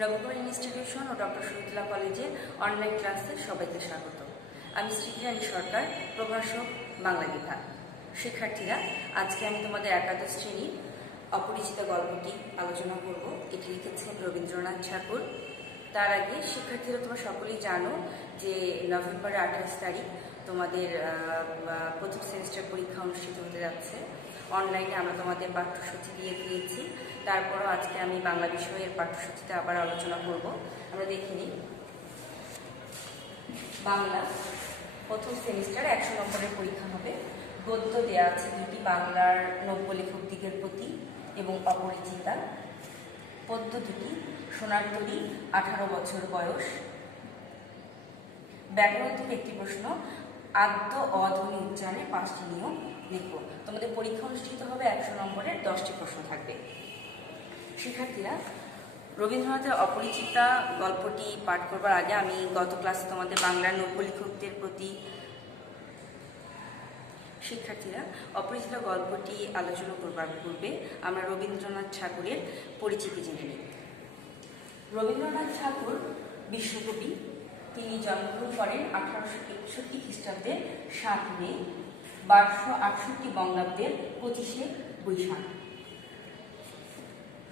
Nabakumar institution ও doctor Shahidullah কলেজের online ক্লাসে সবাইকে স্বাগত। আমি স্মৃতিরানী সরকার, প্রভাষক, বাংলা বিভাগ। শিক্ষার্থীরা, আজকে আমি তোমাদের একাদশ শ্রেণীর অপরিচিত গল্পটি আলোচনা করব। এটি লিখেছেন রবীন্দ্রনাথ ঠাকুর। তার আগে শিক্ষার্থীরা, তোমরা সকলেই জানো যে নভেম্বরের 28 তারিখ তোমাদের প্রথম সেমিস্টার পরীক্ষা অনুষ্ঠিত হতে যাচ্ছে। অনলাইনে আমরা তোমাদের পাঠ্যসূচি দিয়ে দিয়েছি। তারপরও আজকে আমি বাংলা বিষয়ের পাঠ্যসূচিতে আবার আলোচনা করব। আমরা দেখে নিই। বাংলা প্রথম সেমিস্টার 100 নম্বরের পরীক্ষা হবে। গদ্য দেওয়া আছে দুটি, বাংলার নব্য লেখক দিগের প্রতি এবং অপরিচিতা। পদ্য দুটি, সোনার তরী, 18 বছর বয়স। ব্যাকরণ থেকে একটি প্রশ্ন, আদ্য অধ্বনি উচ্চারণে 5টি নিয়ম লিখো। তোমাদের পরীক্ষা অনুষ্ঠিত হবে 100 নম্বরের 10টি প্রশ্ন থাকবে। শিক্ষার্থীরা, রবীন্দ্রনাথের অপরিচিতা গল্পটি পাঠ করবার আগে আমি গত ক্লাসে তোমাদের বাংলার নব্য লেখকদের প্রতি শিক্ষার্থীরা অপরিচিত গল্পটি আলোচনা করবার পূর্বে আমরা রবীন্দ্রনাথ ঠাকুরের পরিচিতি জেনে নিই। রবীন্দ্রনাথ ঠাকুর বিশ্বকবি। তিনি জন্মগ্রহণ করেন 1861 খ্রিস্টাব্দের 7 মে, 1268 বঙ্গাব্দের 25 বৈশাখ।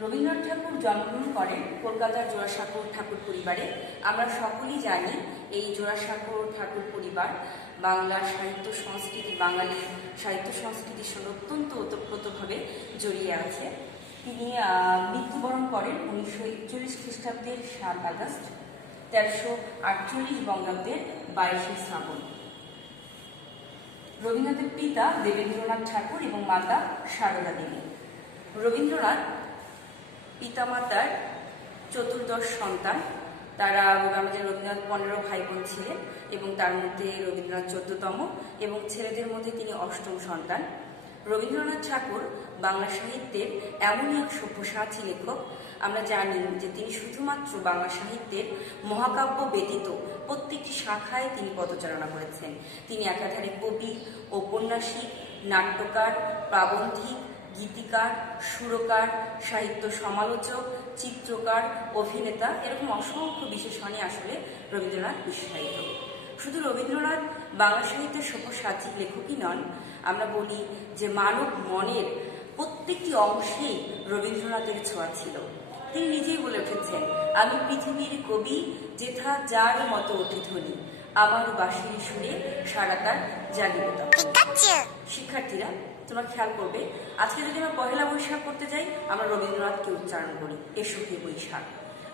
রবীন্দ্রনাথ ঠাকুর জন্মগ্রহণ করেন কলকাতার জোড়াসাঁকোর ঠাকুর পরিবারে। আমরা সকলেই জানি এই জোড়াসাঁকোর ঠাকুর পরিবার বাংলা সাহিত্য সংস্কৃতি, বাঙালি সাহিত্য সংস্কৃতির সঙ্গে অত্যন্ত ওতপ্রোতভাবে জড়িয়ে আছে। তিনি মৃত্যুবরণ করেন 1941 খ্রিস্টাব্দের 7 আগস্ট, 1348 বঙ্গাব্দের 22 শ্রাবণ। রবীন্দ্রনাথের পিতা দেবেন্দ্রনাথ ঠাকুর এবং মাতা সারদা দেবী। রবীন্দ্রনাথ পিতামাতার চতুর্দশ সন্তান। তারা আমাদের রবীন্দ্রনাথ 15 ভাই বোন ছিলেন এবং তার মধ্যে রবীন্দ্রনাথ 14তম এবং ছেলেদের মধ্যে তিনি 8ম সন্তান। রবীন্দ্রনাথ ঠাকুর বাংলা সাহিত্যের এমনই এক সব্যসাচী লেখক। আমরা জানি যে তিনি শুধুমাত্র বাংলা সাহিত্যের মহাকাব্য ব্যতীত প্রত্যেকটি শাখায় তিনি পদচারণা করেছেন। তিনি একাধারে কবি, ঔপন্যাসিক, নাট্যকার, প্রাবন্ধিক, গীতিকার, সুরকার, সাহিত্য সমালোচক, চিত্রকার, অভিনেতা, এরকম অসংখ্য বিশেষণে আসলে রবীন্দ্রনাথ বিশেষায়িত। শুধু রবীন্দ্রনাথ বাংলা সাহিত্যের সব্যসাচী লেখকই নন, আমরা বলি যে মানব মনের প্রত্যেকটি অংশেই রবীন্দ্রনাথের ছোঁয়া ছিল। তিনি নিজেই বলে উঠেছেন, আমি পৃথিবীর কবি, যেথা যার মতো ওঠে ধ্বনি, আমার বাঁশির সুরে সারা তার জাগিব তখন। শিক্ষার্থীরা, তোমরা খেয়াল করবে, আজকে যদি আমরা পহেলা বৈশাখ করতে যাই, আমরা রবীন্দ্রনাথকে উচ্চারণ করি এসো হে বৈশাখ।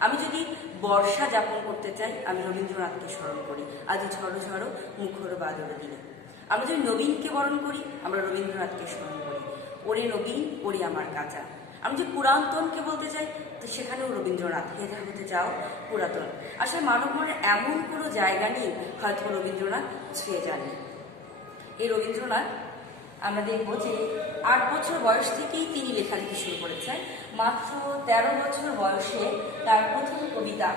আমি যদি বর্ষা যাপন করতে চাই, আমি রবীন্দ্রনাথকে স্মরণ করি আজ ঝড়ো ঝড়ো মুখর বাদল দিনে। আমরা যদি নবীনকে বরণ করি, আমরা রবীন্দ্রনাথকে স্মরণ করি ওরে নবীন ওরে আমার কাঁচা। আমি যে পুরাতনকে বলতে চাই, তো সেখানেও রবীন্দ্রনাথ, হেথা হতে যাও পুরাতন। আসলে মানব মনের এমন কোনো জায়গা নেই হয়তো রবীন্দ্রনাথ ছুঁয়ে যাননি। এই রবীন্দ্রনাথ আমরা দেখব যে 8 বছর বয়স থেকেই তিনি লেখালেখি শুরু করেছেন। মাত্র 13 বছর বয়সে তার প্রথম কবিতা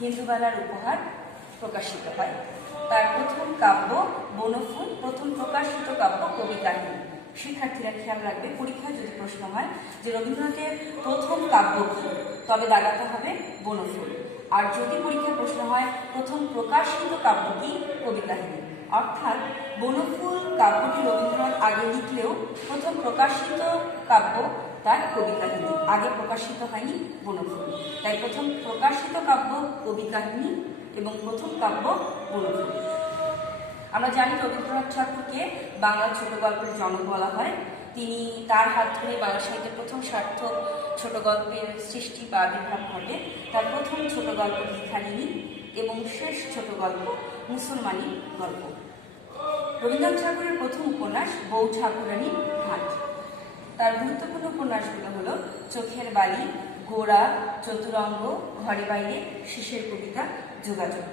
হিন্দুবেলার উপহার প্রকাশিত হয়। তার প্রথম কাব্য বনফুল, প্রথম প্রকাশিত কাব্য কবিতাহীন। শিক্ষার্থীরা খেয়াল রাখবে, পরীক্ষায় যদি প্রশ্ন হয় যে রবীন্দ্রনাথের প্রথম কাব্য কি, তবে দাগাতে হবে বনফুল। আর যদি পরীক্ষায় প্রশ্ন হয় প্রথম প্রকাশিত কাব্য কি, কবিতাহীন। অর্থাৎ বনফুল কাব্যটি রবীন্দ্রনাথ আগে লিখলেও প্রথম প্রকাশিত কাব্য তার কবিতাহীন, আগে প্রকাশিত হয়নি বনফুল। তাই প্রথম প্রকাশিত কাব্য কবিতাহীন এবং প্রথম কাব্য বনফুল। আমরা জানি রবীন্দ্রনাথ ঠাকুরকে বাংলা ছোট গল্পের জনক বলা হয়। তিনি তার হাত ধরে বাংলা সাহিত্যের প্রথম সার্থক ছোট গল্পের সৃষ্টি বা আবির্ভাব ঘটে। তার প্রথম ছোট গল্প ভিখারিণী এবং শেষ ছোট গল্প মুসলমানি গল্প। রবীন্দ্রনাথ ঠাকুরের প্রথম উপন্যাস বউ ঠাকুরানী ঘাট। তার গুরুত্বপূর্ণ উপন্যাসগুলো হলো চোখের বালি, গোড়া, চতুরঙ্গ, ঘরে বাইরে, শিশের কবিতা, যোগাযোগ।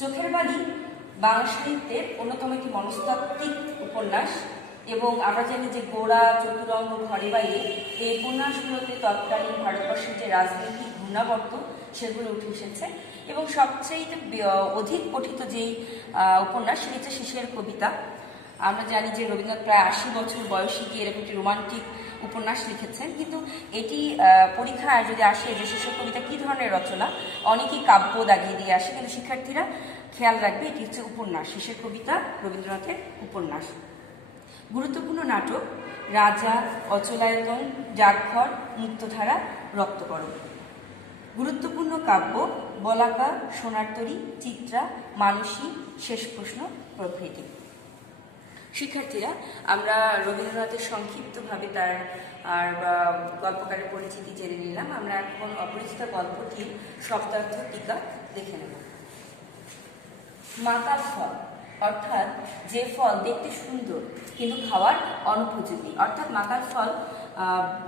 চোখের বালি বাংলা সাহিত্যের অন্যতম একটি মনস্তাত্ত্বিক উপন্যাস এবং আমরা জানি যে গোড়া, চতুরঙ্গ, ঘরে বাইরে এই উপন্যাসগুলোতে তৎকালীন ভারতবর্ষের যে রাজনৈতিক ঘূর্ণাবর্ত সেগুলো উঠে এসেছে। এবং সবচেয়ে অধিক পঠিত যেই উপন্যাস সেটি হচ্ছে শিশের কবিতা। আমরা জানি যে রবীন্দ্রনাথ প্রায় 80 বছর বয়সে গিয়ে এরকম একটি রোমান্টিক উপন্যাস লিখেছেন, কিন্তু এটি পরীক্ষায় যদি আসে যে শীর্ষক কবিতা কী ধরনের রচনা, অনেকেই কাব্য দাগিয়ে দিয়ে আসে, কিন্তু শিক্ষার্থীরা খেয়াল রাখবে এটি হচ্ছে উপন্যাস। শীর্ষক কবিতা রবীন্দ্রনাথের উপন্যাস। গুরুত্বপূর্ণ নাটক: রাজা, অচলায়তন, জাগঘর, মুক্তধারা, রক্তকরণ। গুরুত্বপূর্ণ কাব্য: বলাকা, সোনার তরী, চিত্রা, মানসী, শেষ প্রশ্ন প্রভৃতি। শিক্ষার্থীরা, আমরা রবীন্দ্রনাথের সংক্ষিপ্তভাবে তার গল্পকারের পরিচিতি জেনে নিলাম। আমরা এখন অপরিচিত গল্পটির শব্দার্থ টিকা দেখে নেব। মাকাল ফল, অর্থাৎ যে ফল দেখতে সুন্দর কিন্তু খাওয়ার অনুপযোগী। অর্থাৎ মাকাল ফল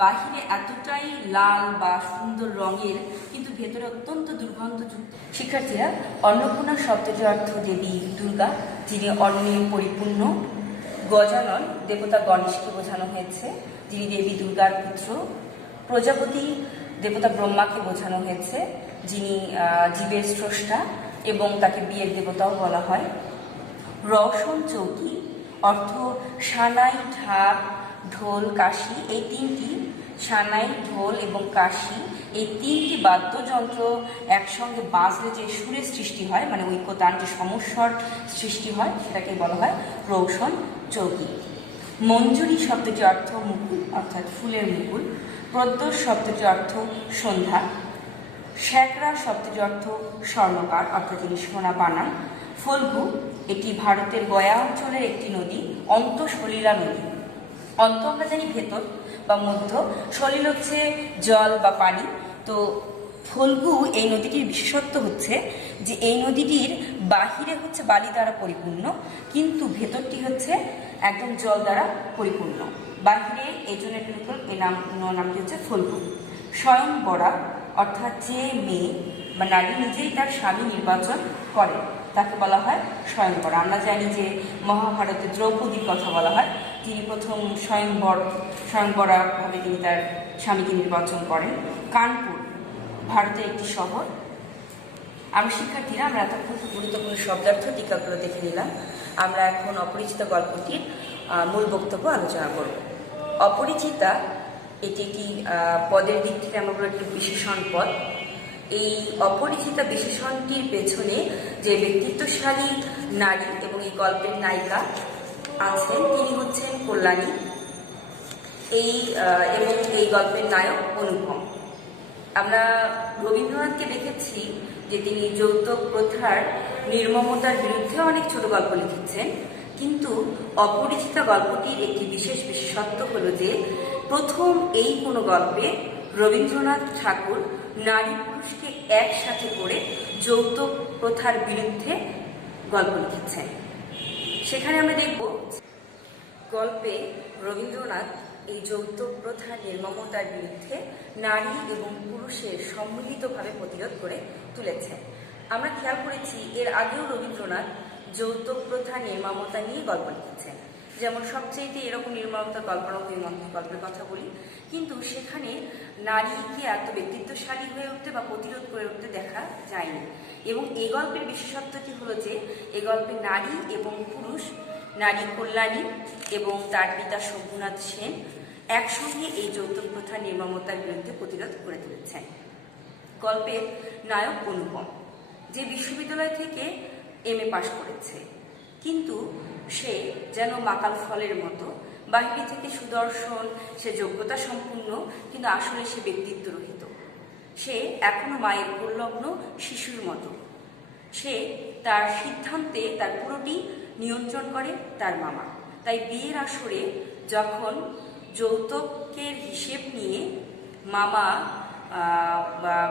বাহিরে এতটাই লাল বা সুন্দর রঙের, কিন্তু ভেতরে অত্যন্ত দুর্গন্ধযুক্ত। শিক্ষার্থীরা, অন্নপূর্ণা শব্দটির অর্থ দেবী দুর্গা, যিনি অন্নে পরিপূর্ণ। গজানন দেবতা গণেশকে বোঝানো হয়েছে, যিনি দেবী দুর্গার পুত্র। প্রজাপতি দেবতা ব্রহ্মাকে বোঝানো হয়েছে, যিনি জীবের স্রষ্টা এবং তাকে বিয়ের দেবতাও বলা হয়। রওশন চৌকি অর্থ সানাই, ঢাক, ঢোল, কাশি। এই তিনটি, সানাই, ঢোল এবং কাশি, এই তিনটি বাদ্যযন্ত্র একসঙ্গে বাজলে যে সুরের সৃষ্টি হয়, মানে ঐক্যতান, যে সমস্বর সৃষ্টি হয়, সেটাকে বলা হয় রওশন চৌকি। মঞ্জুরি শব্দটি অর্থ মুকুল, অর্থাৎ ফুলের মুকুল। প্রদ্যোষ শব্দটি অর্থ সন্ধ্যা। শ্যাকরা শব্দটি অর্থ স্বর্ণকার, অর্থাৎ যিনি সোনা বানান। ফল্গু এটি ভারতের গয়া অঞ্চলের একটি নদী, অন্তঃসলিলা নদী। অন্ত আমরা জানি ভেতর বা মধ্য, সলিল হচ্ছে জল বা পানি। তো ফল্গু এই নদীটির বিশেষত্ব হচ্ছে যে এই নদীটির বাহিরে হচ্ছে বালি দ্বারা পরিপূর্ণ, কিন্তু ভেতরটি হচ্ছে একদম জল দ্বারা পরিপূর্ণ। বাহিরে এই জন্য এই নামটি হচ্ছে ফল্গু। স্বয়ংবরা অর্থাৎ যে মেয়ে বা নারী নিজেই তার স্বামী নির্বাচন করে, তাকে বলা হয় স্বয়ংবরা। আমরা জানি যে মহাভারতে দ্রৌপদীর কথা বলা হয়, তিনি প্রথম স্বয়ংবরাভাবে তিনি তার স্বামীকে নির্বাচন করেন। কানপুর ভারতের একটি শহর। আমরা শিক্ষার্থীরা আমরা এতক্ষণ গুরুত্বপূর্ণ শব্দার্থ টিকাগুলো দেখে নিলাম। আমরা এখন অপরিচিত গল্পটির মূল বক্তব্য আলোচনা করব। অপরিচিতা এটি একটি পদের দিক থেকে আমরা বলবো একটি বিশেষণ পদ। এই অপরিচিতা বিশেষণটির পেছনে যে ব্যক্তিত্বশালী নারী এবং এই গল্পের নায়িকা আছেন, তিনি হচ্ছেন কল্যাণী, এবং এই গল্পের নায়ক অনুপম। আমরা রবীন্দ্রনাথকে দেখেছি যে তিনি যৌতুক প্রথার নির্মমতার বিরুদ্ধে অনেক ছোট গল্প লিখেছেন, কিন্তু অপরিচিতা গল্পটির একটি বিশেষ বিশেষত্ব হলো যে প্রথম এই কোনো গল্পে রবীন্দ্রনাথ ঠাকুর নারী পুরুষকে একসাথে করে যৌতুক প্রথার বিরুদ্ধে গল্প লিখেছেন। সেখানে আমরা দেখব গল্পে রবীন্দ্রনাথ এই যৌতুক প্রথার নির্মমতার বিরুদ্ধে নারী এবং পুরুষের সম্মিলিতভাবে প্রতিরোধ করে তুলেছেন। আমরা খেয়াল করেছি এর আগেও রবীন্দ্রনাথ যৌতুক প্রথা নির্মমতা নিয়ে গল্প লিখেছেন, যেমন সবচেয়ে এরকম নির্মমতা গল্পের কথা বলি, কিন্তু সেখানে নারীকে এত ব্যক্তিত্বশালী হয়ে উঠতে বা প্রতিরোধ করে উঠতে দেখা যায়নি। এবং এই গল্পের বিশেষত্বটি হলো যে এই গল্পে নারী এবং পুরুষ, নারী কল্যাণী এবং তার পিতা শম্ভুনাথ সেন একসঙ্গে এই যৌতুক প্রথা নির্মমতার বিরুদ্ধে প্রতিরোধ করে তুলেছেন। গল্পের নায়ক অনুপম, যে বিশ্ববিদ্যালয় থেকে MA পাশ করেছে, কিন্তু সে যেন মাকাল ফলের মতো, বাহিরে থেকে সুদর্শন, সে যোগ্যতা সম্পূর্ণ, কিন্তু আসলে সে ব্যক্তিত্ব রহিত। সে এখনো মায়ের প্রলগ্ন শিশুর মতো। সে তার সিদ্ধান্তে তার পুরোটি নিয়ন্ত্রণ করে তার মামা। তাই বিয়ের আসরে যখন যৌতুকের হিসেব নিয়ে মামা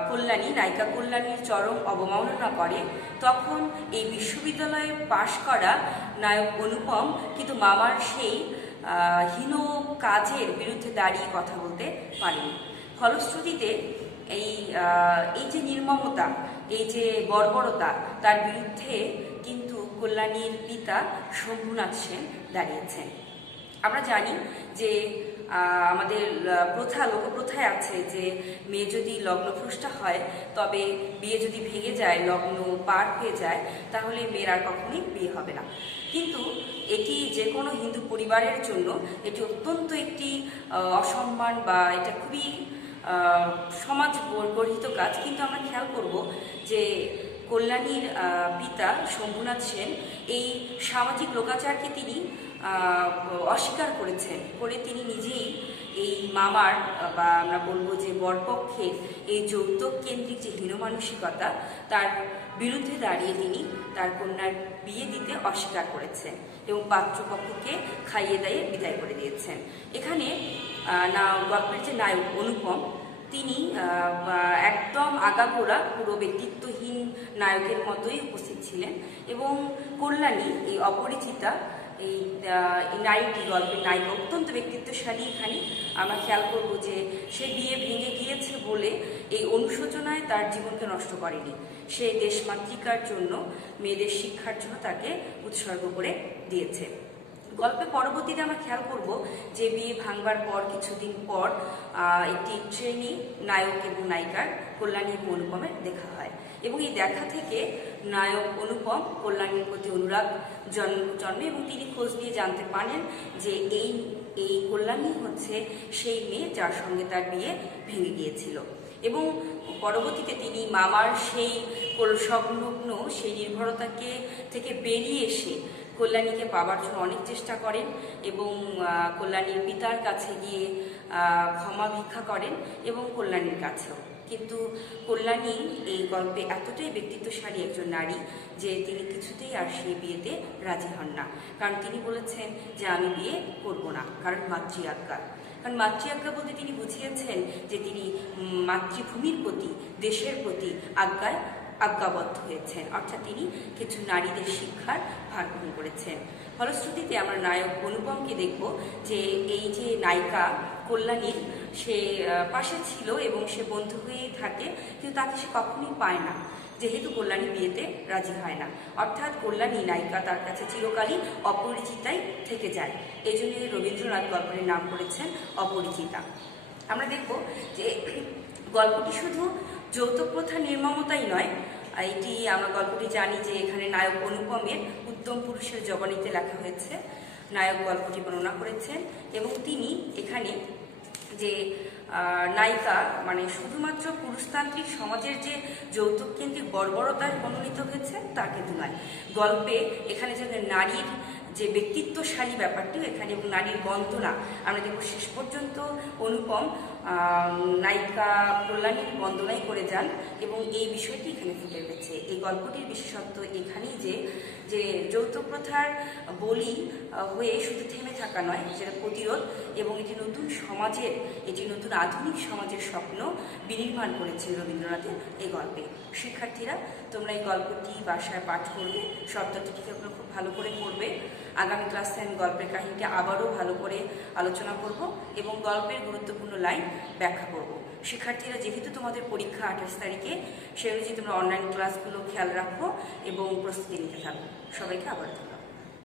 কল্যাণী, নায়িকা কল্যাণীর চরম অবমাননা করে, তখন এই বিশ্ববিদ্যালয়ে পাশ করা নায়ক অনুপম কিন্তু মামার সেই হীন কাজের বিরুদ্ধে দাঁড়িয়ে কথা বলতে পারেনি। ফলশ্রুতিতে এই যে নির্মমতা, এই যে বর্বরতা, তার বিরুদ্ধে কিন্তু কল্যাণীর পিতা শম্ভুনাথ সেন দাঁড়িয়েছেন। আমরা জানি যে আমাদের লোকপ্রথায় আছে যে মেয়ে যদি লগ্নভ্রষ্টা হয়, তবে বিয়ে যদি ভেঙে যায়, লগ্ন পার হয়ে যায়, তাহলে মেয়ের আর কখনোই বিয়ে হবে না। কিন্তু এটি যে কোনো হিন্দু পরিবারের জন্য এটি অত্যন্ত একটি অসম্মান, বা এটা খুবই সমাজ গর্হিত কাজ। কিন্তু আমরা খেয়াল করব যে কল্যাণীর পিতা শম্ভুনাথ সেন এই সামাজিক লোকাচারকে তিনি অস্বীকার করেছেন, তিনি নিজেই এই মামার বা আমরা বলবো যে বরপক্ষের এই যৌতুক কেন্দ্রিক যে হীনমানসিকতা, তার বিরুদ্ধে দাঁড়িয়ে তিনি তার কন্যার বিয়ে দিতে অস্বীকার করেছেন এবং পাত্রপক্ষকে খাইয়ে দাইয়ে বিদায় করে দিয়েছেন। এখানে গল্পের যে নায়ক অনুপম, তিনি একদম আগাগোড়া পুরো ব্যক্তিত্বহীন নায়কের মতোই উপস্থিত ছিলেন, এবং কল্যাণী এই অপরিচিতা, এই নারীটি, গল্পের নায়িকা অত্যন্ত ব্যক্তিত্বশালী। এখানে আমরা খেয়াল করব যে সে বিয়ে ভেঙে গিয়েছে বলে এই অনুশোচনায় তার জীবনকে নষ্ট করেনি। সে দেশমাতৃকার জন্য, মেয়েদের শিক্ষার জন্য তাকে উৎসর্গ করে দিয়েছে। গল্পে পরবর্তীতে আমরা খেয়াল করব যে বিয়ে ভাঙবার পর কিছুদিন পর একটি ট্রেনে নায়ক এবং নায়িকার, কল্যাণী এবং অনুপমের দেখা হয়, এবং এই দেখা থেকে নায়ক অনুপম কল্যাণীর প্রতি অনুরাগ জন্মে, এবং তিনি খোঁজ নিয়ে জানতে পারেন যে এই কল্যাণী হচ্ছে সেই মেয়ে যার সঙ্গে তার বিয়ে ভেঙে গিয়েছিল। এবং পরবর্তীতে তিনি মামার সেই সংলগ্ন সেই নির্ভরতাকে থেকে বেরিয়ে এসে কল্যাণীকে পাবার জন্য অনেক চেষ্টা করেন, এবং কল্যাণীর পিতার কাছে গিয়ে ক্ষমা ভিক্ষা করেন, এবং কল্যাণীর কাছেও। কিন্তু কল্যাণী এই গল্পে এতটাই ব্যক্তিত্বশালী একজন নারী যে তিনি কিছুতেই আর সেই বিয়েতে রাজি হন না। কারণ তিনি বলেছেন যে আমি বিয়ে করব না, কারণ মাতৃ আজ্ঞা। কারণ মাতৃ আজ্ঞা বলতে তিনি বুঝিয়েছেন যে তিনি মাতৃভূমির প্রতি, দেশের প্রতি আজ্ঞাবদ্ধ হয়েছেন, অর্থাৎ তিনি কিছু নারীদের শিক্ষার ভার গ্রহণ করেছেন। ফলশ্রুতিতে আমরা নায়ক অনুপমকে দেখব যে এই যে নায়িকা কল্যাণীর, সে পাশে ছিল এবং সে বন্ধু হয়েই থাকে, কিন্তু তাকে সে কখনোই পায় না, যেহেতু কল্যাণী বিয়েতে রাজি হয় না। অর্থাৎ কল্যাণী নায়িকা তার কাছে চিরকালই অপরিচিতাই থেকে যায়। এই জন্যই রবীন্দ্রনাথ গল্পের নাম করেছেন অপরিচিতা। আমরা দেখব যে গল্পটি শুধু যৌতুক প্রথা নির্মমতাই নয়, এটি আমরা গল্পটি জানি যে এখানে নায়ক অনুপমের উত্তম পুরুষের জবানিতে লেখা হয়েছে। নায়ক গল্পটি বর্ণনা করেছেন, এবং তিনি এখানে যে নায়িকা, মানে শুধুমাত্র পুরুষতান্ত্রিক সমাজের যে যৌতুক কেন্দ্রিক বর্বরতায় মনোনীত হয়েছে তা কিন্তু নয়। গল্পে এখানে যে নারীর যে ব্যক্তিত্বশালী ব্যাপারটি এখানে, এবং নারীর বন্দনা আমরা দেখব শেষ পর্যন্ত অনুপম নায়িকা কল্যাণীর বন্দনাই করে যান, এবং এই বিষয়টি এখানে ফুটে উঠেছে। এই গল্পটির বিশেষত্ব এখানেই যে যৌতুক প্রথার বলি হয়ে শুধু থেমে থাকা নয়, যেটা প্রতিরোধ, এবং এটি নতুন সমাজের, এটি নতুন আধুনিক সমাজের স্বপ্ন বিনির্মাণ করেছেন রবীন্দ্রনাথের এই গল্পে। শিক্ষার্থীরা, তোমরা এই গল্পটি বাসায় পাঠ করবে, শব্দটি খুব ভালো করে পড়বে। আগামী ক্লাসে আমি গল্পের কাহিনীকে আবারও ভালো করে আলোচনা করব, এবং গল্পের গুরুত্বপূর্ণ লাইন ব্যাখ্যা করব। শিক্ষার্থীরা, যেহেতু তোমাদের পরীক্ষা 28 তারিখে, সে অনুযায়ী তোমরা অনলাইন ক্লাসগুলো খেয়াল রাখো এবং প্রস্তুতি নিতে থাকো। সবাইকে আবার ধন্যবাদ।